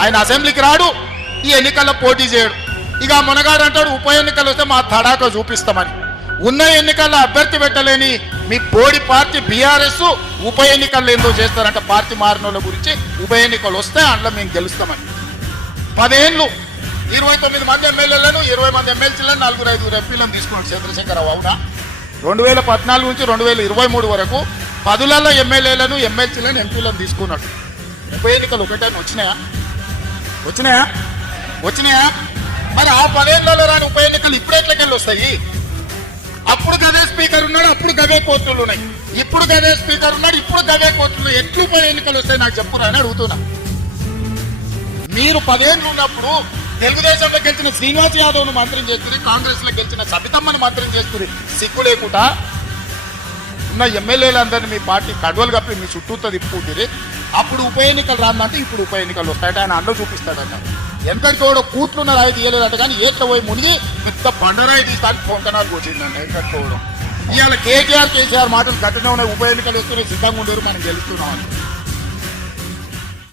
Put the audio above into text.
ఆయన అసెంబ్లీకి రాడు, ఈ ఎన్నికల్లో పోటీ చేయడు. ఇక మునగాడు అంటాడు ఉప ఎన్నికలు వస్తే మా తడాక చూపిస్తామని. ఉన్న ఎన్నికల్లో అభ్యర్థి పెట్టలేని మీ బోడి పార్టీ బీఆర్ఎస్ ఉప ఎన్నికల్లో ఏందో చేస్తారంట. పార్టీ మారినోళ్ళ గురించి ఉప ఎన్నికలు వస్తే అందులో మేము గెలుస్తామని. 10 ఏళ్ళు 29 మంది ఎమ్మెల్యేలను 20 మంది ఎమ్మెల్సీలను 4-5 ఎంపీలను తీసుకున్నాడు చంద్రశేఖరరావు. అవునా? 2014 నుంచి 2023 వరకు 10లలో ఎమ్మెల్యేలను ఎమ్మెల్సీలను ఎంపీలను తీసుకున్నాడు. ఉప ఎన్నికలు ఒకటైనా వచ్చినాయా? మరి ఆ 10 ఏళ్లలో రాని ఉప ఎన్నికలు ఇప్పుడు ఎట్లకెళ్ళి వస్తాయి? అప్పుడు గదే స్పీకర్ ఉన్నాడు, అప్పుడు గదే కోర్టులు ఉన్నాయి. ఇప్పుడు గదే స్పీకర్ ఉన్నాడు, ఇప్పుడు గదే కోర్టులు. ఎట్లు ఉప ఎన్నికలు వస్తాయి నాకు చెప్పురా అని అడుగుతున్నా. మీరు 10 ఏళ్ళు ఉన్నప్పుడు తెలుగుదేశంలో గెలిచిన శ్రీనివాస్ యాదవ్ ను మంత్రిని చేస్తుంది, కాంగ్రెస్ లో గెలిచిన సబితమ్మను మంత్రిని చేస్తుంది. సిగ్గు లేకుండా ఉన్న ఎమ్మెల్యేలందరినీ మీ పార్టీ కడవలు కప్పి మీ చుట్టూతో తిప్పుకుంటుంది. అప్పుడు ఉప ఎన్నికలు రాదంటే ఇప్పుడు ఉప ఎన్నికలు వస్తాయట. ఆయన అండో చూపిస్తాడట. వెనకటి కూడా కూట్లున్న రాయి తీయలేదట, కానీ ఏట్లో పోయి మునిగి పెద్ద బండరాయి తీస్తానికి పొంకనాలు పోసిందండి వెనకటి కూడా. ఇవాళ కేసీఆర్ మాటలు గట్టిగా ఉన్నాయి. ఉప ఎన్నికలు వస్తున్నాయి, సిద్ధంగా ఉండేరు, మనం గెలుస్తున్నాం అని.